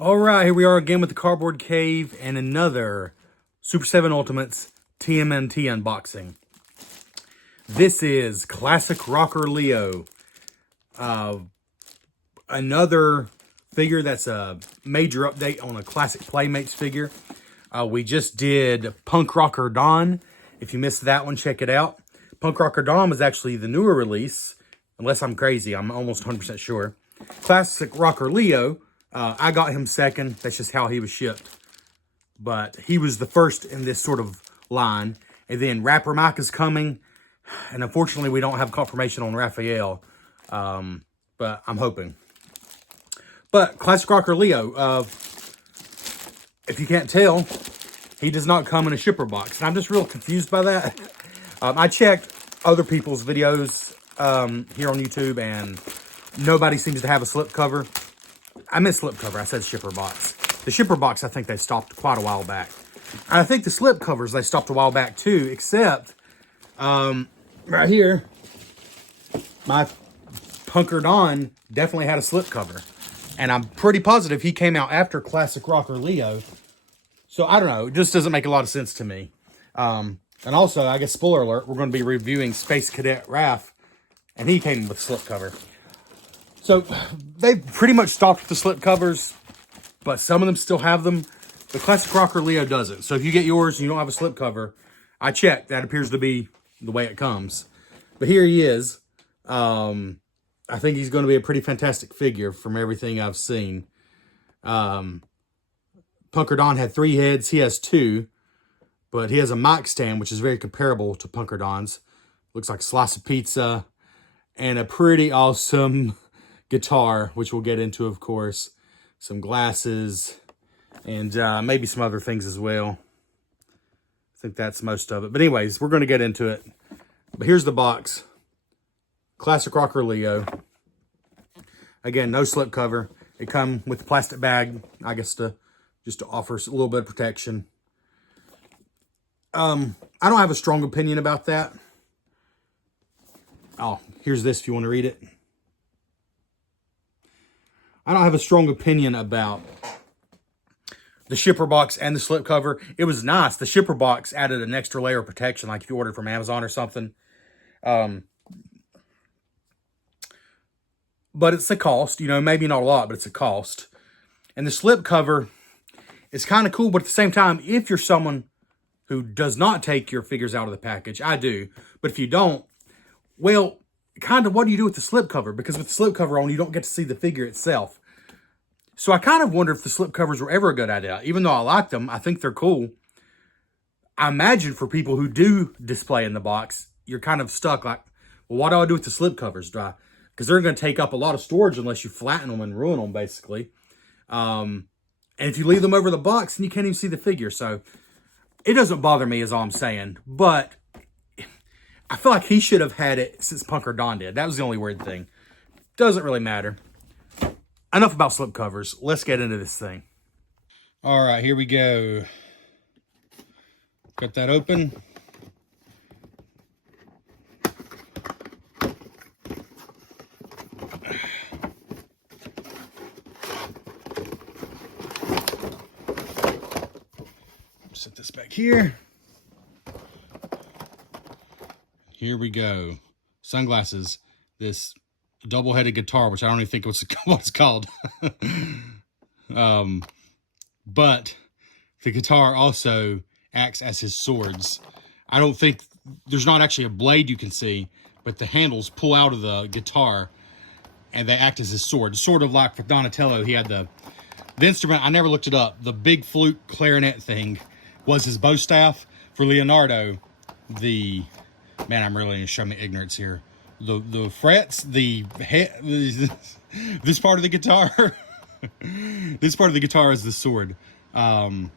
All right, here we are again with the Cardboard Cave and another Super 7 Ultimates TMNT unboxing. This is Classic Rocker Leo. Another figure that's a major update on a Classic Playmates figure. We just did Punk Rocker Don. If you missed that one, check it out. Punk Rocker Don was actually the newer release. Unless I'm crazy, I'm almost 100% sure. Classic Rocker Leo, I got him second. That's just how he was shipped. But he was the first in this sort of line. And then Rapper Mike is coming. And unfortunately, we don't have confirmation on Raphael. But I'm hoping. But Classic Rocker Leo, if you can't tell, he does not come in a shipper box. And I'm just real confused by that. I checked other people's videos here on YouTube, and nobody seems to have a slip cover. I meant slip cover. I said shipper box. The shipper box, I think they stopped quite a while back. And I think the slip covers, they stopped a while back too, except right here, my Punker Don definitely had a slip cover. And I'm pretty positive he came out after Classic Rocker Leo. So I don't know. It just doesn't make a lot of sense to me. And also, I guess, spoiler alert, we're going to be reviewing Space Cadet Raph. And he came with a slip cover. So they've pretty much stopped with the slip covers, but some of them still have them. The Classic Rocker Leo doesn't. So if you get yours and you don't have a slip cover, I checked. That appears to be the way it comes. But here he is. I think he's going to be a pretty fantastic figure from everything I've seen. Punker Don had 3 heads. He has 2. But he has a mic stand, which is very comparable to Punker Don's. Looks like a slice of pizza. And a pretty awesome guitar, which we'll get into, of course. Some glasses. And maybe some other things as well. I think that's most of it. But anyways, we're going to get into it. But here's the box. Classic Rocker Leo. Again, no slip cover. It come with a plastic bag, I guess, just to offer us a little bit of protection. I don't have a strong opinion about that. Oh, here's this if you want to read it. I don't have a strong opinion about the shipper box and the slip cover. It was nice. The shipper box added an extra layer of protection, like if you ordered from Amazon or something. But it's a cost, you know, maybe not a lot, but it's a cost. And the slip cover is kind of cool, but at the same time, if you're someone who does not take your figures out of the package, I do. But if you don't, well, kind of what do you do with the slip cover? Because with the slip cover on, you don't get to see the figure itself. So I kind of wonder if the slip covers were ever a good idea. Even though I like them, I think they're cool. I imagine for people who do display in the box, you're kind of stuck like, well, what do I do with the slip covers? Because they're going to take up a lot of storage unless you flatten them and ruin them, basically. And if you leave them over the box, then you can't even see the figure. So it doesn't bother me, is all I'm saying. But I feel like he should have had it since Punker Don did. That was the only weird thing. Doesn't really matter. Enough about slip covers. Let's get into this thing. All right, here we go. Cut that open. Set this back here. Here we go. Sunglasses. This double-headed guitar, which I don't even think what it's called. But the guitar also acts as his swords. I don't think, there's not actually a blade you can see, but the handles pull out of the guitar and they act as his sword. Sort of like for Donatello, he had the instrument, I never looked it up, the big flute clarinet thing was his bow staff. For Leonardo, man, I'm really going to show me ignorance here. The frets, this part of the guitar, this part of the guitar is the sword. I'm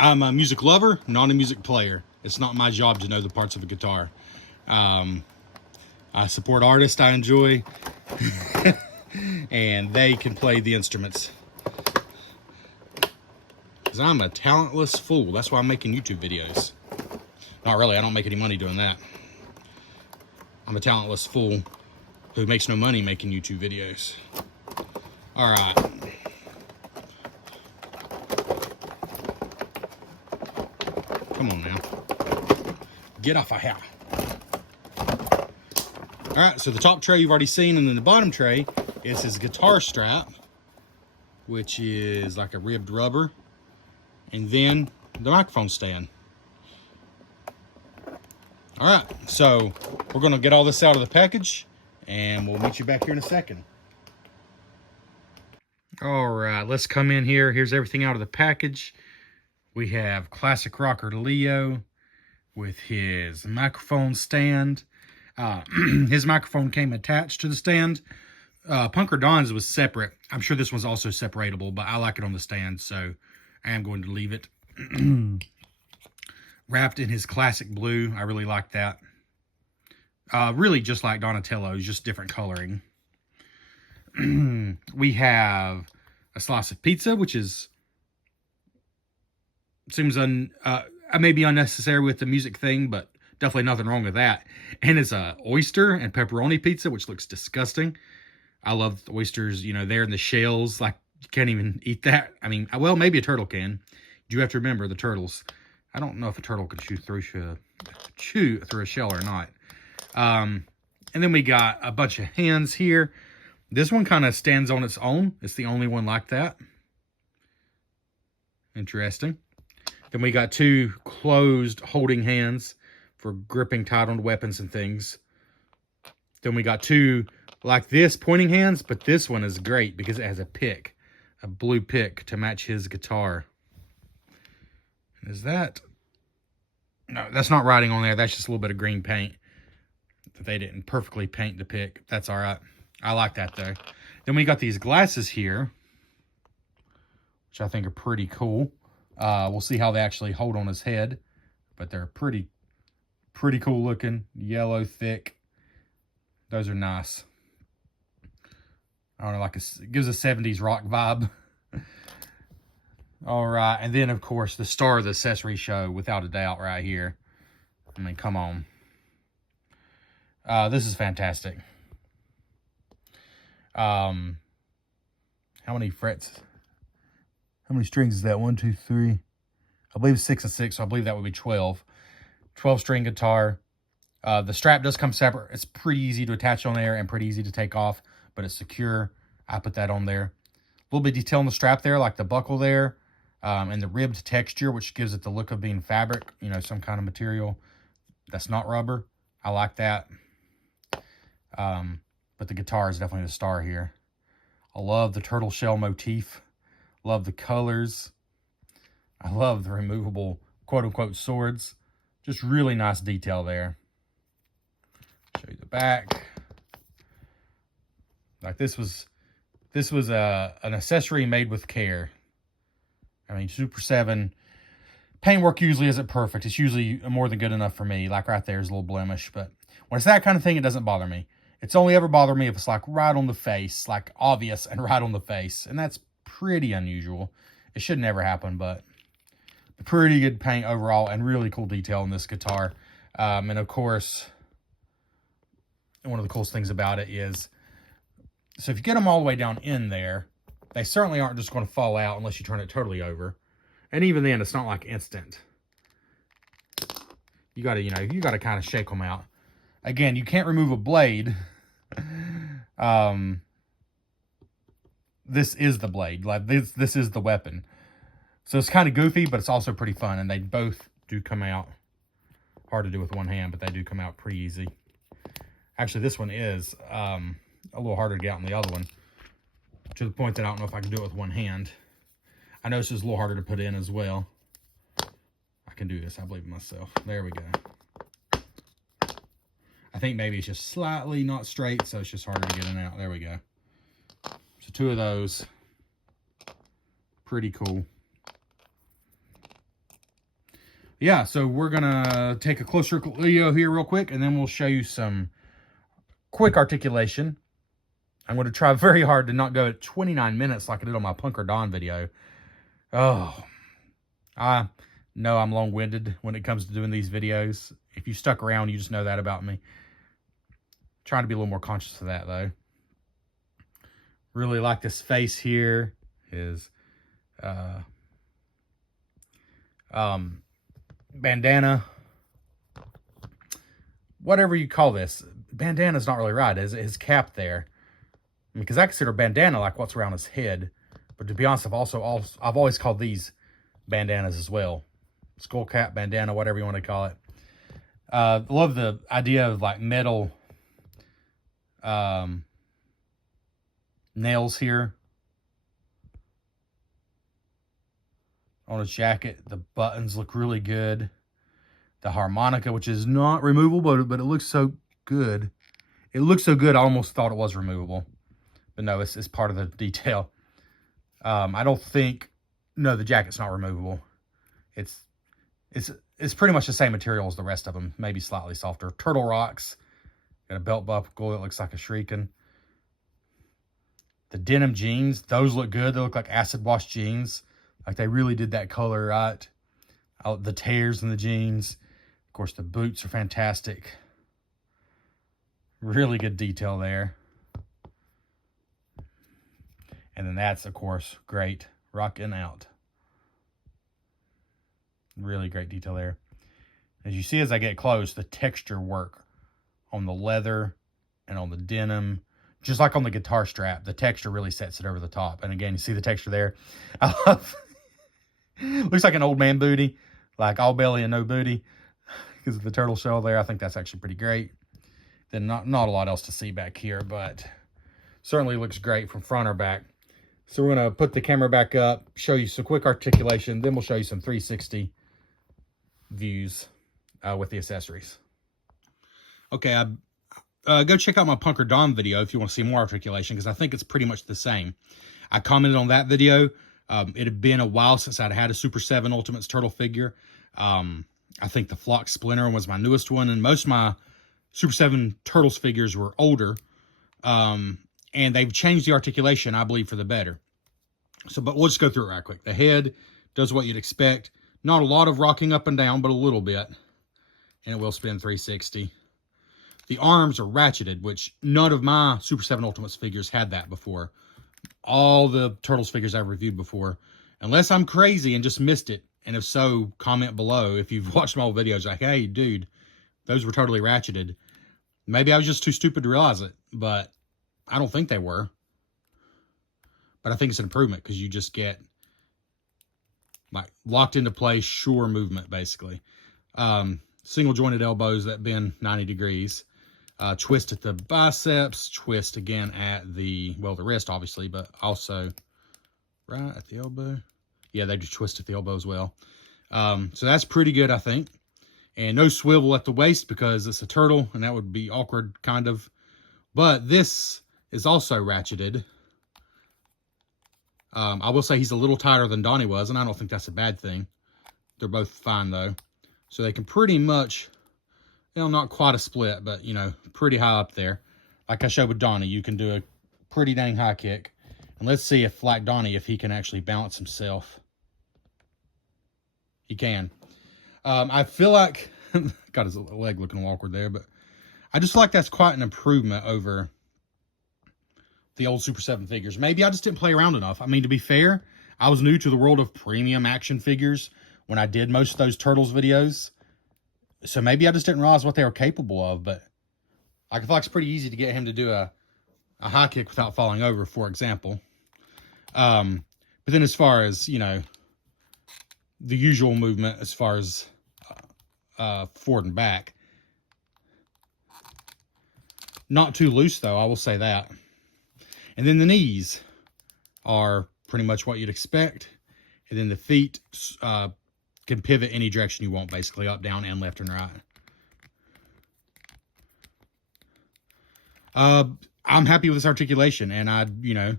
a music lover, not a music player. It's not my job to know the parts of a guitar. I support artists I enjoy, and they can play the instruments. Because I'm a talentless fool. That's why I'm making YouTube videos. Not really, I don't make any money doing that. I'm a talentless fool who makes no money making YouTube videos. All right. Come on now. Get off of here. All right, so the top tray you've already seen, and then the bottom tray is his guitar strap, which is like a ribbed rubber, and then the microphone stand. All right, so we're gonna get all this out of the package, and we'll meet you back here in a second. All right, let's come in here. Here's everything out of the package. We have Classic Rocker Leo with his microphone stand. His microphone came attached to the stand. Punker Don's was separate. I'm sure this one's also separatable, but I like it on the stand, so I am going to leave it. Wrapped in his classic blue. I really like that. Really just like Donatello's, just different coloring. We have a slice of pizza, which seems maybe unnecessary with the music thing, but definitely nothing wrong with that. And it's a oyster and pepperoni pizza, which looks disgusting. I love the oysters, you know, they're in the shells. Like, you can't even eat that. I mean, well, maybe a turtle can. You have to remember the turtles. I don't know if a turtle can chew through a shell or not. And then we got a bunch of hands here. This one kind of stands on its own. It's the only one like that. Interesting. Then we got two closed holding hands for gripping tight on weapons and things. Then we got two like this pointing hands, but this one is great because it has a pick, a blue pick to match his guitar. Is that? No, that's not writing on there. That's just a little bit of green paint that they didn't perfectly paint the pick. That's all right. I like that though. Then we got these glasses here, which I think are pretty cool. We'll see how they actually hold on his head, but they're pretty cool looking. Yellow, thick. Those are nice. I don't know, like it gives a 70s rock vibe. All right, and then of course the star of the accessory show, without a doubt, right here. I mean, come on. This is fantastic. How many frets? How many strings is that? 1, 2, 3. I believe 6 and 6, so I believe that would be 12. 12-string guitar. The strap does come separate. It's pretty easy to attach on there and pretty easy to take off, but it's secure. I put that on there. A little bit of detail on the strap there, like the buckle there, and the ribbed texture, which gives it the look of being fabric, you know, some kind of material that's not rubber. I like that. But the guitar is definitely the star here. I love the turtle shell motif. Love the colors. I love the removable quote-unquote swords. Just really nice detail there. Show you the back. Like this was an accessory made with care. I mean, Super 7 paintwork usually isn't perfect. It's usually more than good enough for me. Like right there is a little blemish, but when it's that kind of thing, it doesn't bother me. It's only ever bothered me if it's like right on the face, like obvious and right on the face, and that's pretty unusual. It should never happen, but pretty good paint overall and really cool detail in this guitar. And of course, one of the coolest things about it is, so if you get them all the way down in there, they certainly aren't just going to fall out unless you turn it totally over. And even then, it's not like instant. You got to, you got to kind of shake them out. Again, you can't remove a blade. This is the blade. Like this is the weapon. So it's kind of goofy, but it's also pretty fun. And they both do come out. Hard to do with one hand, but they do come out pretty easy. Actually, this one is a little harder to get out than the other one. To the point that I don't know if I can do it with one hand. I know this is a little harder to put in as well. I can do this, I believe in myself. There we go. I think maybe it's just slightly not straight, so it's just harder to get in and out. There we go. So two of those. Pretty cool. Yeah, so we're going to take a closer look at Leo here real quick, and then we'll show you some quick articulation. I'm going to try very hard to not go at 29 minutes like I did on my Punker Don video. Oh, I know I'm long-winded when it comes to doing these videos. If you stuck around, you just know that about me. Trying to be a little more conscious of that, though. Really like this face here. bandana, whatever you call this. Bandana's not really right, is it? His cap there. Because I consider bandana like what's around his head. But to be honest, I've always called these bandanas as well. Skull cap, bandana, whatever you want to call it. I love the idea of like metal nails here on his jacket. The buttons look really good. The harmonica, which is not removable, but it looks so good. It looks so good, I almost thought it was removable. But no, it's part of the detail. I don't think... No, the jacket's not removable. It's pretty much the same material as the rest of them, maybe slightly softer. Turtle rocks. Got a belt buckle that looks like a shrieking. The denim jeans, those look good. They look like acid wash jeans. Like they really did that color right. The tears in the jeans. Of course, the boots are fantastic. Really good detail there. And then that's, of course, great. Rocking out. Really great detail there. As you see as I get close, the texture work on the leather and on the denim, just like on the guitar strap, the texture really sets it over the top. And again, you see the texture there. I love, looks like an old man booty, like all belly and no booty, because of the turtle shell there. I think that's actually pretty great. Then not a lot else to see back here, but certainly looks great from front or back. So we're going to put the camera back up, show you some quick articulation, then we'll show you some 360 views with the accessories. Okay, go check out my Punker Dawn video if you want to see more articulation, because I think it's pretty much the same. I commented on that video. It had been a while since I'd had a Super 7 Ultimates turtle figure. I think the Flock Splinter was my newest one, and most of my Super 7 Turtles figures were older. And they've changed the articulation, I believe, for the better. So, but we'll just go through it right quick. The head does what you'd expect. Not a lot of rocking up and down, but a little bit. And it will spin 360. The arms are ratcheted, which none of my Super 7 Ultimates figures had that before. All the Turtles figures I've reviewed before. Unless I'm crazy and just missed it. And if so, comment below. If you've watched my old videos, like, hey, dude, those were totally ratcheted. Maybe I was just too stupid to realize it, but I don't think they were. But I think it's an improvement because you just get like locked into place, sure movement, basically. Single jointed elbows that bend 90 degrees. Twist at the biceps, twist again at the, well, the wrist, obviously, but also right at the elbow. Yeah, they just twist at the elbow as well. So that's pretty good, I think. And no swivel at the waist because it's a turtle, and that would be awkward, kind of. But this is also ratcheted. I will say he's a little tighter than Donnie was, and I don't think that's a bad thing. They're both fine, though. So they can pretty much, you know, not quite a split, but, you know, pretty high up there. Like I showed with Donnie, you can do a pretty dang high kick. And let's see if, like Donnie, if he can actually balance himself. He can. I feel like, got his leg looking awkward there, but I just feel like that's quite an improvement over the old Super 7 figures. Maybe I just didn't play around enough. I mean, to be fair, I was new to the world of premium action figures when I did most of those Turtles videos. So maybe I just didn't realize what they were capable of, but I feel like it's pretty easy to get him to do a high kick without falling over, for example. But then as far as, you know, the usual movement as far as forward and back, not too loose, though, I will say that. And then the knees are pretty much what you'd expect. And then the feet can pivot any direction you want, basically, up, down, and left and right. I'm happy with this articulation, and I, you know,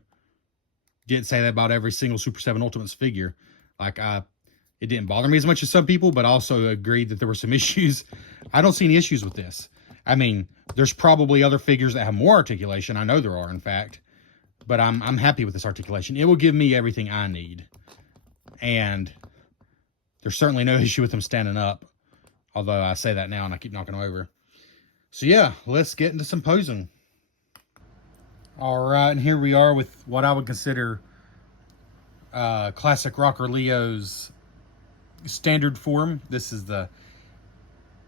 didn't say that about every single Super 7 Ultimates figure. Like, it didn't bother me as much as some people, but I also agreed that there were some issues. I don't see any issues with this. I mean, there's probably other figures that have more articulation. I know there are, in fact. But I'm happy with this articulation. It will give me everything I need. And there's certainly no issue with them standing up. Although I say that now and I keep knocking them over. So yeah, let's get into some posing. Alright, and here we are with what I would consider Classic Rocker Leo's standard form. This is the,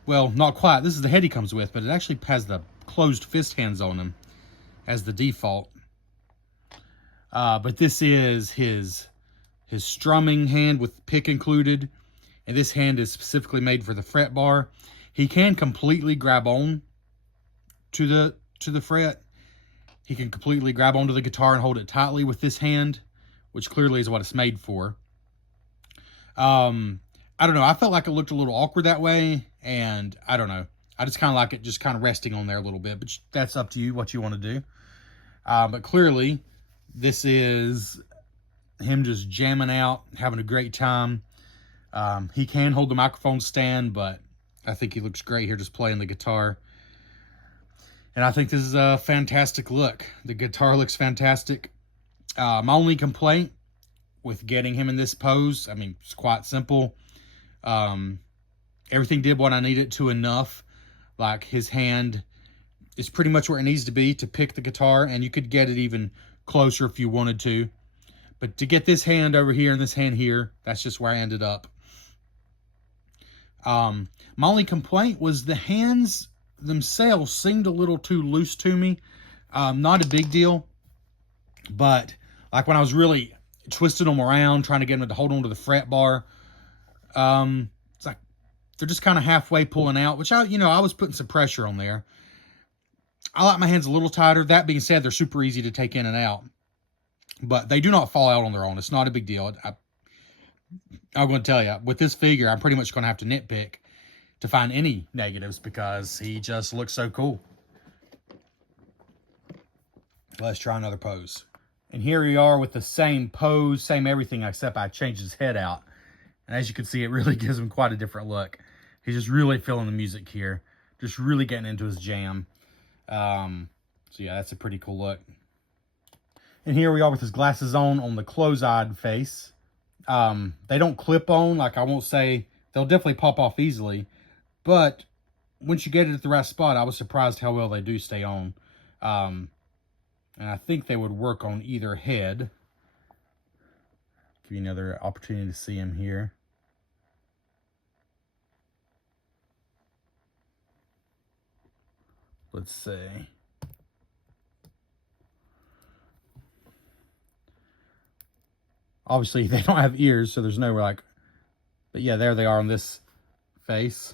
well, not quite. This is the head he comes with, but it actually has the closed fist hands on him as the default. But this is his strumming hand with pick included, and this hand is specifically made for the fret bar. He can completely grab on to the fret. He can completely grab onto the guitar and hold it tightly with this hand, which clearly is what it's made for. I don't know. I felt like it looked a little awkward that way, and I don't know. I just kind of like it just kind of resting on there a little bit, but that's up to you what you want to do. But clearly, this is him just jamming out, having a great time. He can hold the microphone stand, but I think he looks great here just playing the guitar. And I think this is a fantastic look. The guitar looks fantastic. My only complaint with getting him in this pose, I mean, it's quite simple. Everything did what I needed to enough. Like, his hand is pretty much where it needs to be to pick the guitar, and you could get it even closer if you wanted to. But to get this hand over here and this hand here, that's just where I ended up. My only complaint was the hands themselves seemed a little too loose to me. Not a big deal, but like when I was really twisting them around, trying to get them to hold on to the fret bar, it's like they're just kind of halfway pulling out, which I was putting some pressure on there. I like my hands a little tighter. That being said, they're super easy to take in and out, but they do not fall out on their own. It's not a big deal. I'm going to tell you, with this figure, I'm pretty much going to have to nitpick to find any negatives because he just looks so cool. Let's try another pose. And here we are with the same pose, same everything, except I changed his head out. And as you can see, it really gives him quite a different look. He's just really feeling the music here. Just really getting into his jam. So yeah, that's a pretty cool look. And here we are with his glasses on the close-eyed face. They don't clip on, like I won't say, they'll definitely pop off easily. But once you get it at the right spot, I was surprised how well they do stay on. And I think they would work on either head. Give you another opportunity to see him here. Let's see. Obviously, they don't have ears, so there's no like... But yeah, there they are on this face.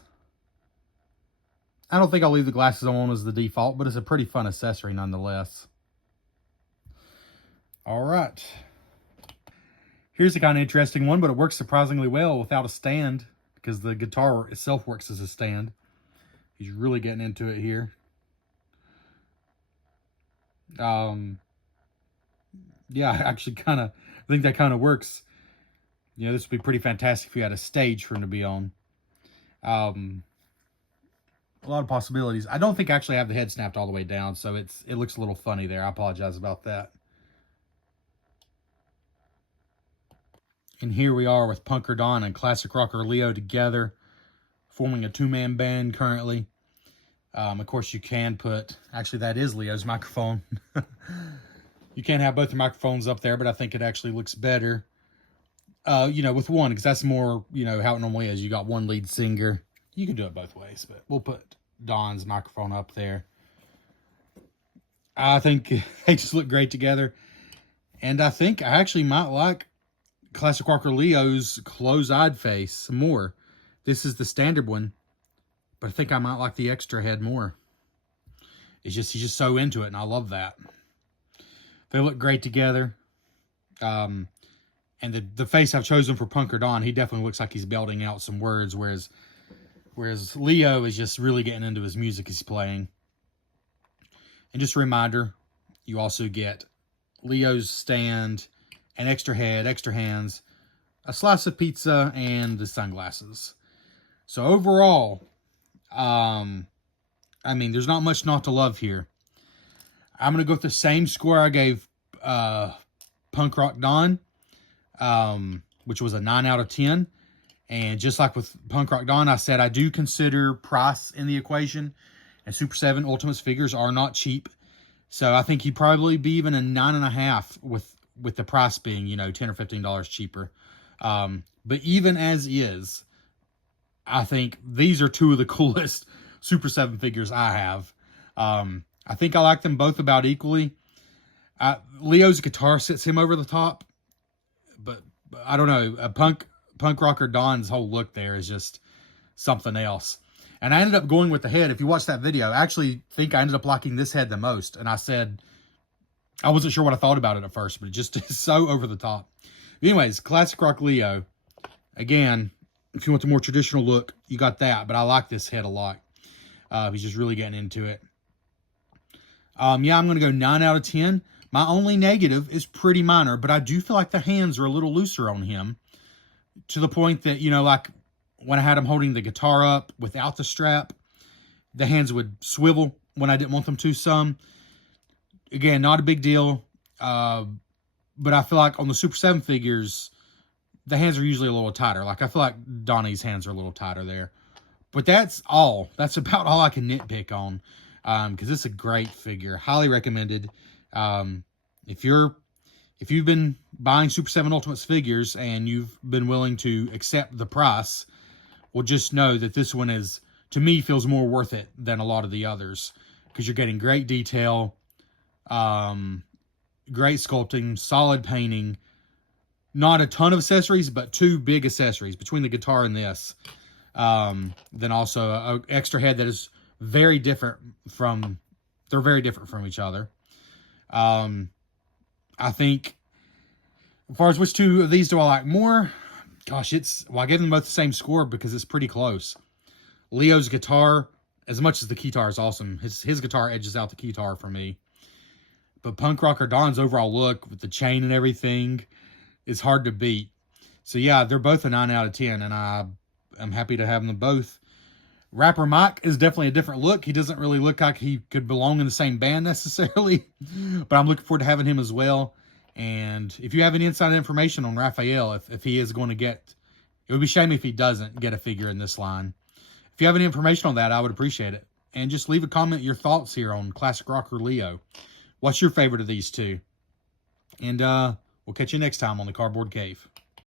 I don't think I'll leave the glasses on as the default, but it's a pretty fun accessory nonetheless. All right. Here's a kind of interesting one, but it works surprisingly well without a stand because the guitar itself works as a stand. He's really getting into it here. Yeah, I think that kind of works. You know, this would be pretty fantastic if you had a stage for him to be on. A lot of possibilities. I don't think I actually have the head snapped all the way down, so it looks a little funny there. I apologize about that. And here we are with Punker Don and Classic Rocker Leo together, forming a two-man band currently. Of course, you can put... Actually, that is Leo's microphone. You can't have both the microphones up there, but I think it actually looks better. With one, because that's more, how it normally is. You got one lead singer. You can do it both ways, but we'll put Don's microphone up there. I think they just look great together. And I think I actually might like Classic Rocker Leo's close-eyed face more. This is the standard one, but I think I might like the extra head more. He's just so into it, and I love that. They look great together. And the face I've chosen for Punker Don, he definitely looks like he's belting out some words, whereas Leo is just really getting into his music he's playing. And just a reminder, you also get Leo's stand, an extra head, extra hands, a slice of pizza, and the sunglasses. So overall, there's not much not to love here. I'm going to go with the same score I gave Punk Rock Don, which was a 9 out of 10. And just like with Punk Rock Don, I said I do consider price in the equation. And Super 7 Ultimates figures are not cheap. So I think he'd probably be even a 9.5 with the price being, $10 or $15 cheaper. But even as is, I think these are two of the coolest Super 7 figures I have. I think I like them both about equally. Leo's guitar sits him over the top, but I don't know. Punk Rocker Don's whole look there is just something else. And I ended up going with the head. If you watch that video, I actually think I ended up liking this head the most. And I said, I wasn't sure what I thought about it at first, but it just is so over the top. Anyways, Classic Rock Leo. Again, if you want the more traditional look, you got that. But I like this head a lot. He's just really getting into it. Yeah, I'm going to go 9 out of 10. My only negative is pretty minor, but I do feel like the hands are a little looser on him. To the point that, you know, like when I had him holding the guitar up without the strap, the hands would swivel when I didn't want them to some. Again, not a big deal. But I feel like on the Super 7 figures, the hands are usually a little tighter. Like, I feel like Donnie's hands are a little tighter there. But that's all. That's about all I can nitpick on. Because it's a great figure. Highly recommended. If you've been buying Super 7 Ultimates figures and you've been willing to accept the price, well, just know that this one is, to me, feels more worth it than a lot of the others. Because you're getting great detail, great sculpting, solid painting, not a ton of accessories, but 2 big accessories between the guitar and this. Then also an extra head that is very different from each other. I think, as far as which 2 of these do I like more, gosh, I gave them both the same score because it's pretty close. Leo's guitar, as much as the keytar is awesome, his guitar edges out the keytar for me. But Punk Rocker Don's overall look with the chain and everything is hard to beat. So yeah, they're both a 9 out of 10, and I'm happy to have them both. Rapper Mike is definitely a different look. He doesn't really look like he could belong in the same band necessarily, but I'm looking forward to having him as well. And if you have any inside information on Raphael, if he is going to get, it would be a shame if he doesn't get a figure in this line. If you have any information on that, I would appreciate it. And just leave a comment, your thoughts here on Classic Rocker Leo. What's your favorite of these 2? And we'll catch you next time on the Cardboard Cave.